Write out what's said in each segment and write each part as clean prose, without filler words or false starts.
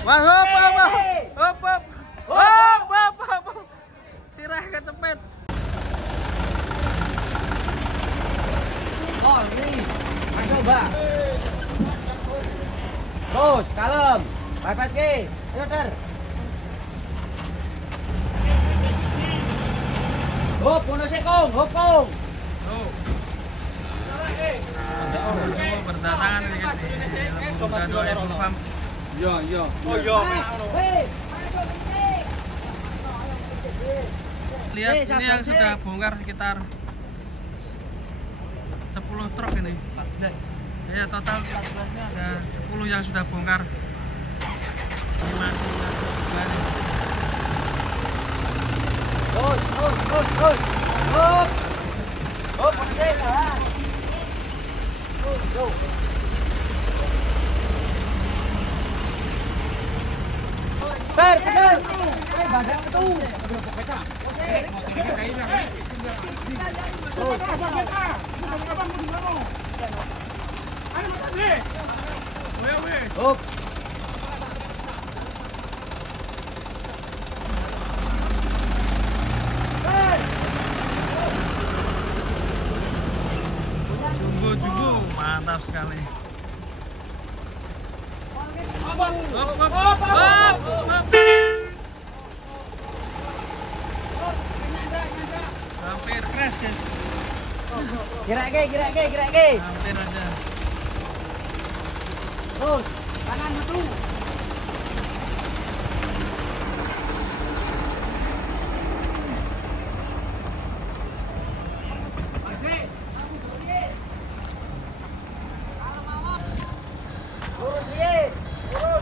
Mas, hop. Sirah kecepet. Oh, ini. Masuk, Mbak. Terus, kalem. Pepet ke. Ayo, Der. Hop, kono sik, Kong. Hop, Kong. Semua berdatangan ini kan di Lembaga Doa Farm. Iya. Oh iya. Lihat ini yang sudah bongkar sekitar 10 truk ini. 14. Ya total 14-nya ada 10 yang sudah bongkar. Ini masih kembali. Terus. Hop. Hop, kono sik, lah. Go. Bener. Badan itu. Hop. Jumbo, mantap sekali. Hop. Hampir crash, guys. Gerak ke. Hampir aja. Terus, kanan satu.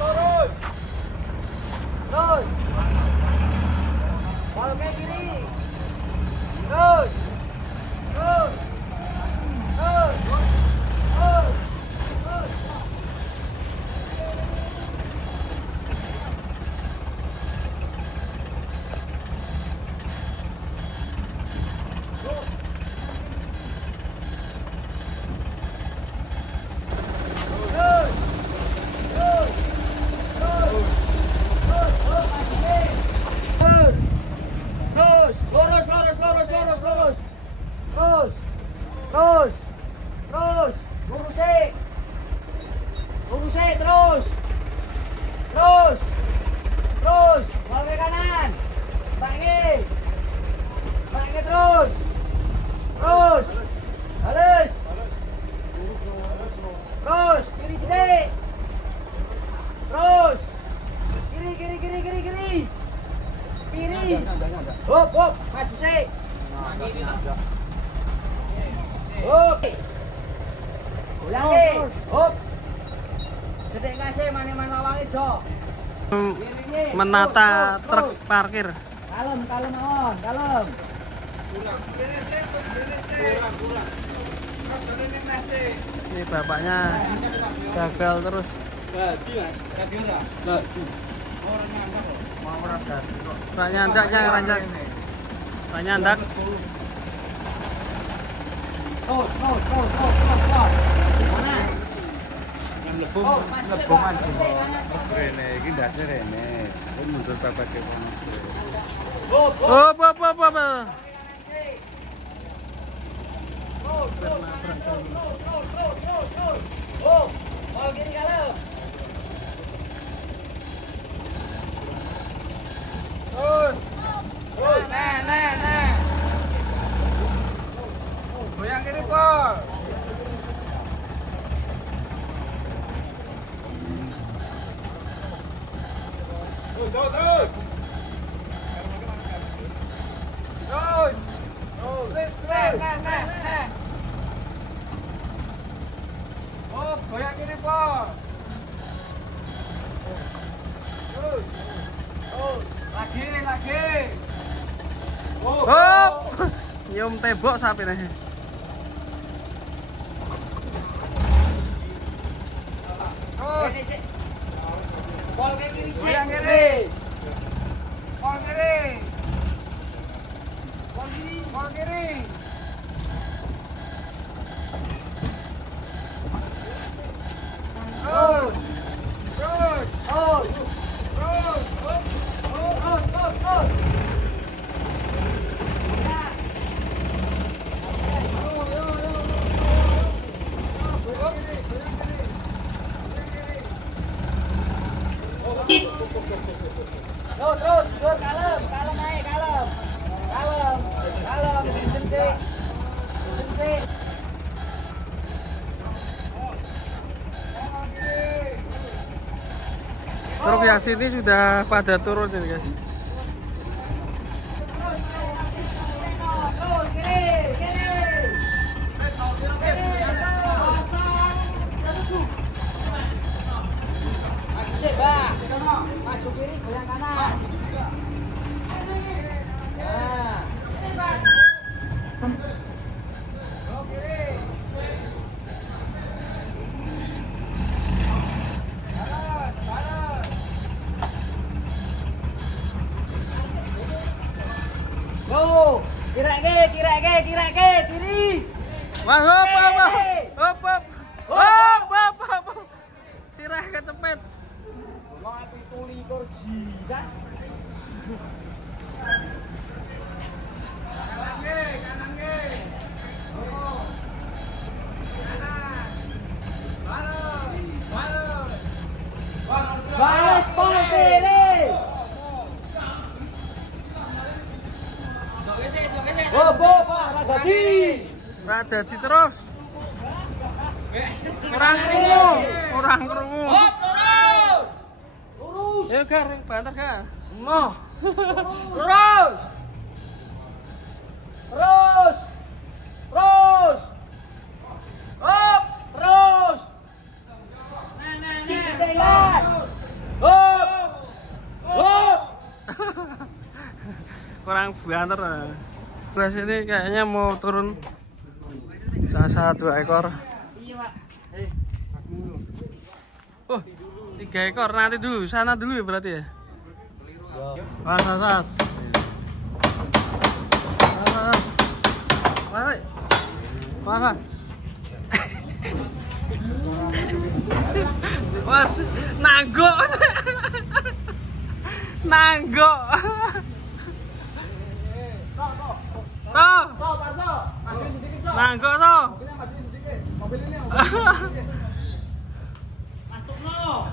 Turun. Terus. Bal ke kiri. Terus. Terus. Lurus terus. Bal ke kanan. Balik terus. Halus. Terus, kiri sini. Terus. Kiri. Hop, maju sih. Hop. Ulang ke. Hop. Sedek kasih mana-mana wangi jo. Menata truk parkir. Kalem on, kalem. Kurang. Ini bapaknya gagal terus. Ranjak. Tuh. Mana? Lebongan rene iki ndase rene. Aku mundur bapak ke kono. Hop. Mau kiri kalem. Nah. Goyang kiri, Pol. Terus. Nah. Oh, goyang kiri, Pol. Terus. Lagi. Hop. Nyium tembok sapi nih. Pol ke kiri sih. Goyang kiri. Pol kiri. Terus. Terus, kalem naik, kalem. Sensik. Truk yang sini sudah pada turun ini guys. Terus, kiri. Maju sih, Bang. Maju kiri, goyang kanan. Nah. Go, kira kiri. Mas, hop. Sirah kecepet. Ngomong pitu likur jidat. Kanan ke. Oh. Balas pol kiri. Rada Dadi terus. Orang krungu. Lurus. Ayo Gar, banter Gar. Noh. Terus. Hop, terus. Gas. Hop. Kurang banter. Beras ini kayaknya mau turun salah 2 ekor. Oh, 3 ekor nanti dulu, sana dulu ya berarti ya. Mas. Mari. Mas, nanggok. Nanggok toh. Mobil ini. Masuk no.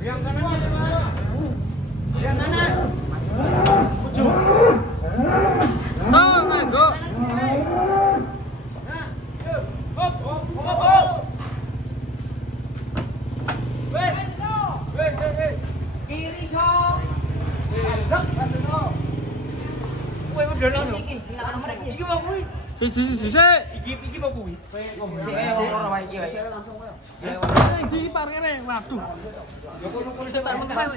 Yang kanan. Ujung. Toh, nanggok. Hop. Kiri so. Iki mau kuwi. Sik. Iki mau kuwi. Iki parkirnya, waduh. Ya kono polisi tak mentel.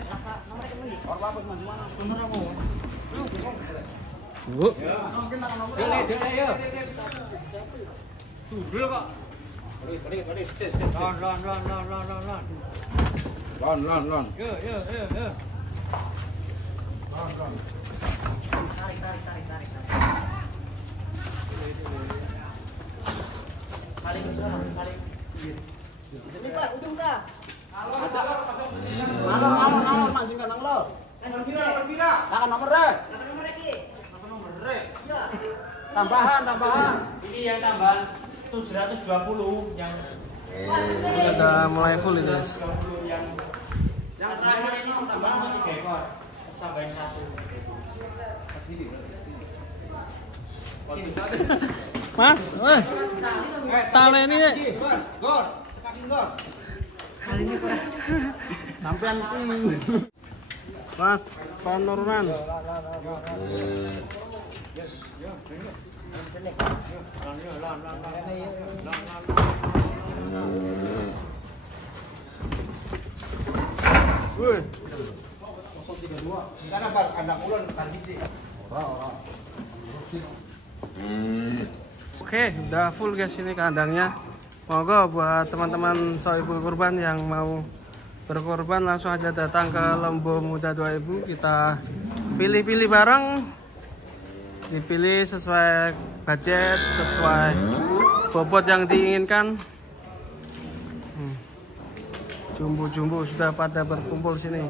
Bu. Sudul kok. Lon. Yo. Tarik. Ini Pak, untung dah. Alon, mancing kanang lo. Nomor pira? Akan nomor re. Nomor re. Iya. Tambahan. Ini yang tambahan 720 yang Udah mulai full ini guys. yang terakhir ini tambahan 3 ekor. Tambahin 1. Mas, tali ini deh. Gor, cekakin gor. Sampean Mas, penurunan. Wih. 032. Karena kandang ulun kan sih. Oke, udah full guys ini kandangnya. Monggo buat teman-teman Sohibul Kurban yang mau berkorban langsung aja datang ke Lembu Muda 2000. Kita pilih-pilih bareng, dipilih sesuai budget, sesuai bobot yang diinginkan. Jumbo-jumbo sudah pada berkumpul sini.